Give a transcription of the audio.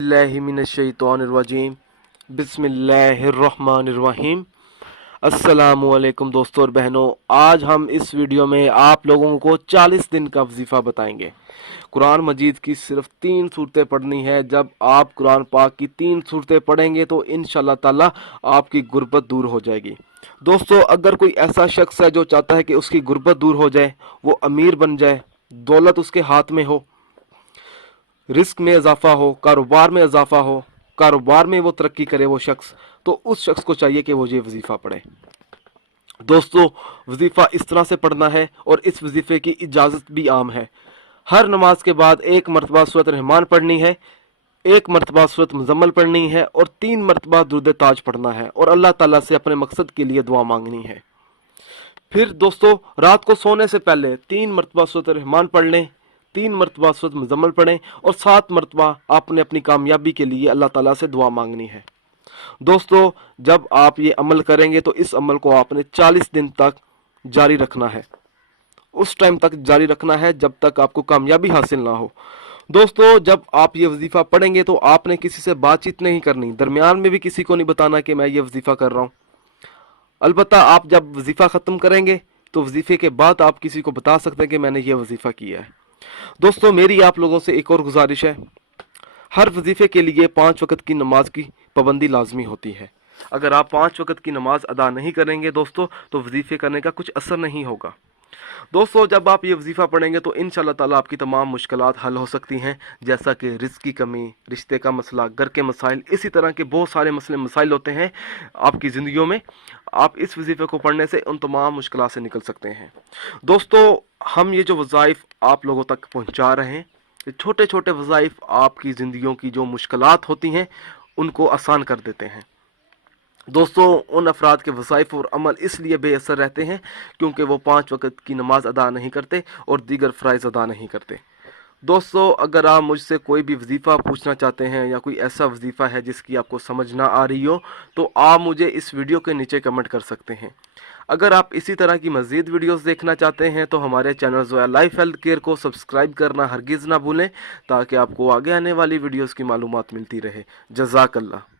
बिस्मिल्लाहिमिनश्शैतानिर्रजीम बिस्मिल्लाहिर्रहमानिर्रहीम। अस्सलामुअलैकुम दोस्तों और बहनों, आज हम इस वीडियो में आप लोगों को 40 दिन का वजीफ़ा बताएंगे। कुरान मजीद की सिर्फ 3 सूरतें पढ़नी है। जब आप कुरान पाक की 3 सूरतें पढ़ेंगे तो इंशाल्लाह ताला आपकी गुर्बत दूर हो जाएगी। दोस्तों, अगर कोई ऐसा शख्स है जो चाहता है कि उसकी गुर्बत दूर हो जाए, वो अमीर बन जाए, दौलत उसके हाथ में हो, रिस्क में इजाफा हो, कारोबार में इजाफा हो, कारोबार में वो तरक्की करे वो शख्स, तो उस शख्स को चाहिए कि वो ये वजीफ़ा पढ़े। दोस्तों, वजीफ़ा इस तरह से पढ़ना है और इस वजीफ़े की इजाज़त भी आम है। हर नमाज के बाद 1 मरतबा सूरत रहमान पढ़नी है, 1 मरतबा सूरत मुज़म्मल पढ़नी है और 3 मरतबा दुरूद ताज पढ़ना है और अल्लाह ताला से अपने मकसद के लिए दुआ मांगनी है। फिर दोस्तों, रात को सोने से पहले 3 मरतबा सूरत रहमान पढ़ लें, 3 मरतबा सूरत मुज़म्मल पढ़ें और 7 मरतबा आपने अपनी कामयाबी के लिए अल्लाह ताला से दुआ मांगनी है। दोस्तों, जब आप ये अमल करेंगे तो इस अमल को आपने 40 दिन तक जारी रखना है। उस टाइम तक जारी रखना है जब तक आपको कामयाबी हासिल ना हो। दोस्तों, जब आप ये वजीफ़ा पढ़ेंगे तो आपने किसी से बातचीत नहीं करनी, दरमियान में भी किसी को नहीं बताना कि मैं ये वजीफ़ा कर रहा हूँ। अलबत्ता आप जब वजीफ़ा ख़त्म करेंगे तो वजीफ़े के बाद आप किसी को बता सकते हैं कि मैंने ये वजीफ़ा किया है। दोस्तों, मेरी आप लोगों से एक और गुजारिश है, हर वजीफ़े के लिए 5 वक़्त की नमाज की पाबंदी लाजमी होती है। अगर आप 5 वक़्त की नमाज अदा नहीं करेंगे दोस्तों, तो वजीफ़े करने का कुछ असर नहीं होगा। दोस्तों, जब आप ये वजीफ़ा पढ़ेंगे तो इंशाल्लाह ताला आपकी तमाम मुश्किलात हल हो सकती हैं, जैसा कि रिज़्क़ की कमी, रिश्ते का मसला, घर के मसाइल, इसी तरह के बहुत सारे मसले मसाइल होते हैं आपकी ज़िंदगियों में। आप इस वजीफ़े को पढ़ने से उन तमाम मुश्किलात से निकल सकते हैं। दोस्तों, हम ये जो वज़ाइफ आप लोगों तक पहुँचा रहे हैं, ये छोटे छोटे वज़ाइफ आपकी ज़िंदगियों की जो मुश्किलात होती हैं उनको आसान कर देते हैं। दोस्तों, उन अफराद के वज़ाइफ और अमल इसलिए बेअसर रहते हैं क्योंकि वो 5 वक़्त की नमाज अदा नहीं करते और दीगर फ़राइज़ अदा नहीं करते। दोस्तों, अगर आप मुझसे कोई भी वजीफ़ा पूछना चाहते हैं या कोई ऐसा वजीफ़ा है जिसकी आपको समझ ना आ रही हो, तो आप मुझे इस वीडियो के नीचे कमेंट कर सकते हैं। अगर आप इसी तरह की मज़ीद वीडियोस देखना चाहते हैं तो हमारे channel Zoya life health care को सब्सक्राइब करना हरगिज़ ना भूलें, ताकि आपको आगे आने वाली वीडियोस की मालूमात मिलती रहे। जज़ाकल्लाह।